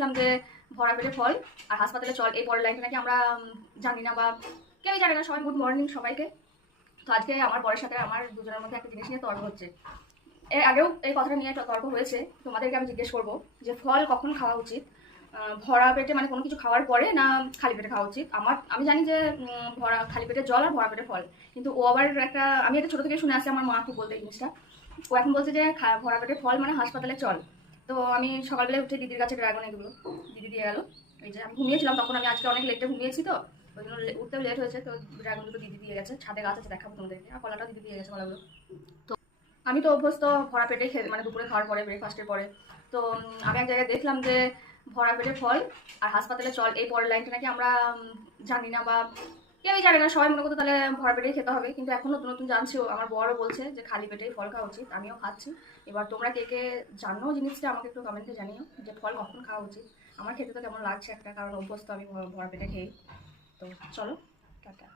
দেখলাম যে ভরা পেটে ফল আর হাসপাতালে চল, এই পরের লাইনটা নাকি আমরা জানি না বা কেউই জানে না। সবাই গুড মর্নিং সবাইকে। তো আজকে আমার বরের সাথে আমার দুজনের মধ্যে একটা জিনিস নিয়ে তর্ক হচ্ছে। এর আগেও এই কথাটা নিয়ে একটা তর্ক হয়েছে। তোমাদেরকে আমি জিজ্ঞেস করবো যে ফল কখন খাওয়া উচিত, ভরা পেটে মানে কোনো কিছু খাওয়ার পরে না খালি পেটে খাওয়া উচিত। আমি জানি যে ভরা খালি পেটে জল আর ভরা পেটে ফল, কিন্তু ও আবার একটা, আমি এটা ছোটো থেকে শুনে আসছি আমার মা খুব বলতে এই জিনিসটা। ও এখন বলছে যে ভরা পেটে ফল মানে হাসপাতালে চল। তো আমি সকালবেলায় উঠে দিদির কাছে ড্রাগন এগুলো দিদি দিয়ে গেল। এই যে আমি ঘুমিয়েছিলাম তখন, আমি আজকে অনেক লেটে ঘুমিয়েছি, তো ওই জন্য উঠতেও লেট হয়েছে। তো ড্রাগনগুলো দিদি দিয়ে গেছে, ছাদে গাছ আছে দেখাবো তোমাদেরকে, আর কলাটা দিদি দিয়ে গেছে কলাগুলো। তো আমি তো অভ্যস্ত ভরা পেটে খেতে, মানে দুপুরে খাওয়ার পরে ব্রেকফাস্টের পরে। তো আমি এক জায়গায় দেখলাম যে ভরা পেটে ফল আর হাসপাতালে চল, এই পরের লাইনটা নাকি আমরা জানি না বা কেউই জানে না। সবাই মনে করতো তাহলে ভরা পেটেই খেতে হবে, কিন্তু এখন নতুন নতুন জানছিও। আমার বড়ও বলছে যে খালি পেটেই ফল খাওয়া উচিত, আমিও খাচ্ছি। এবার তোমরা কে কে জানো জিনিসটা আমাকে একটু কমেন্টে জানিও যে ফল কখন খাওয়া উচিত। আমার খেতে তো কেমন লাগছে একটা, কারণ অভ্যস্ত আমি ভরা পেটে খেয়ে। তো চলো, টাটা।